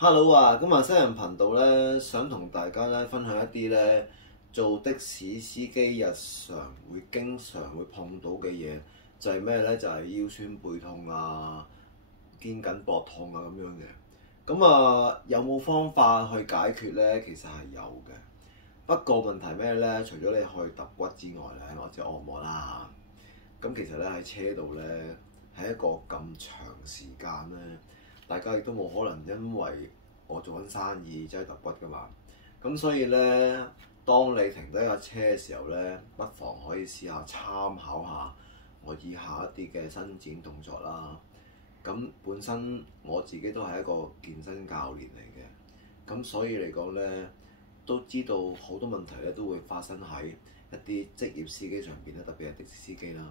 Hello 啊，咁啊西人頻道咧，想同大家咧分享一啲咧做的士司機日常經常會碰到嘅嘢，就係咩咧？就係腰酸背痛啊、肩緊膊痛啊咁樣嘅。咁啊有冇方法去解決咧？其實係有嘅。不過問題咩咧？除咗你去揼骨之外咧，或者按摩啦嚇，咁其實咧喺車度咧係一個咁長時間咧。大家亦都冇可能因為我做緊生意即係揼骨㗎嘛，咁所以咧，當你停低架車嘅時候咧，不妨可以試下參考下我以下一啲嘅伸展動作啦。咁本身我自己都係一個健身教練嚟嘅，咁所以嚟講咧，都知道好多問題咧都會發生喺一啲職業司機上邊咧，特別係的士司機啦。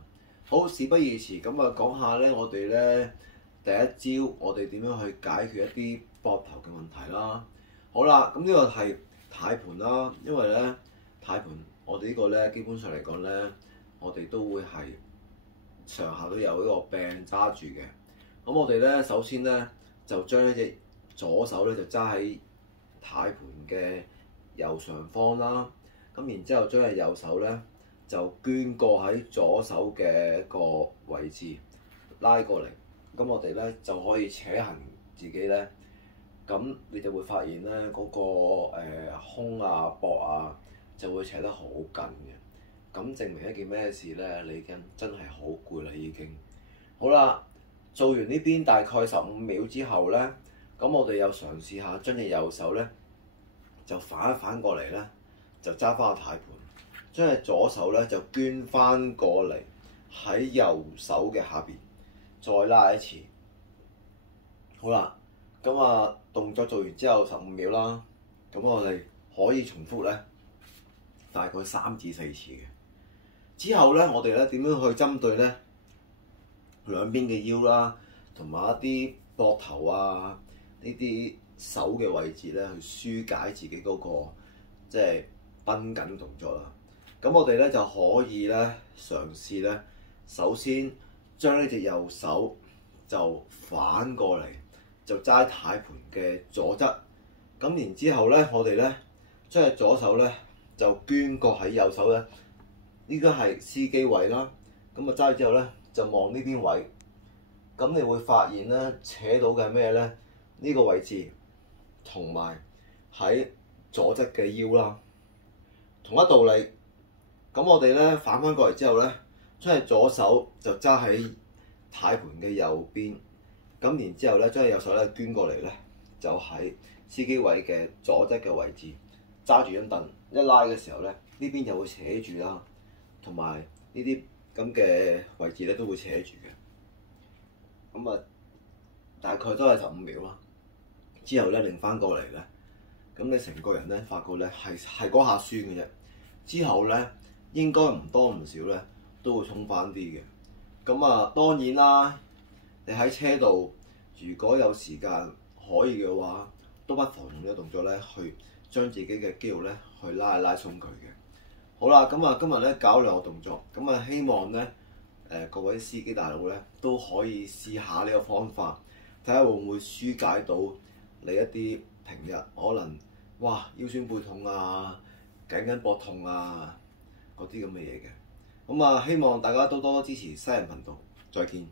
好，事不宜遲，咁啊講下咧，我哋咧。第一招，我哋點樣去解決一啲膊頭嘅問題啦？好啦，咁呢個係軚盤啦，因為咧軚盤我哋呢個咧基本上嚟講咧，我哋都會係上下都有一個柄揸住嘅。咁我哋咧首先咧就將一隻左手咧就揸喺軚盤嘅右上方啦，咁然之後將隻右手咧就捐過喺左手嘅一個位置拉過嚟。咁我哋咧就可以扯行自己咧，咁你就會發現咧嗰個胸啊、膊啊就會扯得好緊嘅。咁證明一件咩事咧？你已經真係好攰啦已經。好啦，做完呢邊大概15秒之後咧，咁我哋又嘗試下將隻右手咧就反一反過嚟咧，就揸翻個軚盤，將隻左手咧就捐翻過嚟喺右手嘅下邊。再拉一次，好啦，咁啊動作做完之後15秒啦，咁我哋可以重複咧大概3至4次嘅。之後咧，我哋咧點樣去針對咧兩邊嘅腰啦，同埋一啲膊頭啊呢啲手嘅位置咧，去舒解自己嗰個即係繃緊動作啦。咁我哋咧就可以咧嘗試咧，首先，將呢隻右手就反過嚟，就揸軚盤嘅左側。咁然之後咧，我哋咧將隻左手咧就捐過喺右手咧，呢個係司機位啦。咁啊揸住之後咧，就望呢邊位。咁你會發現咧，扯到嘅係咩咧？呢個位置同埋喺左側嘅腰啦，同一道理。咁我哋咧反翻過嚟之後咧，將隻左手就揸喺軚盤嘅右邊，咁然之後咧將隻右手咧捐過嚟咧，就喺司機位嘅左側嘅位置揸住張凳，一拉嘅時候咧，呢邊就會扯住啦，同埋呢啲咁嘅位置咧都會扯住嘅。咁啊，大概都係15秒啦。之後咧擰翻過嚟咧，咁你成個人咧發覺咧係嗰下酸嘅啫。之後咧應該唔多唔少咧都會衝翻啲嘅。咁啊，當然啦，你喺車度如果有時間可以嘅話，都不妨用呢個動作咧去將自己嘅肌肉咧去拉鬆佢嘅。好啦，咁啊今日咧搞2個動作，咁啊希望咧各位司機大佬咧都可以試下呢個方法，睇下會唔會舒解到你一啲平日可能腰酸背痛啊、緊膊痛啊嗰啲咁嘅嘢嘅。咁啊，希望大家多多支持西人頻道，再見。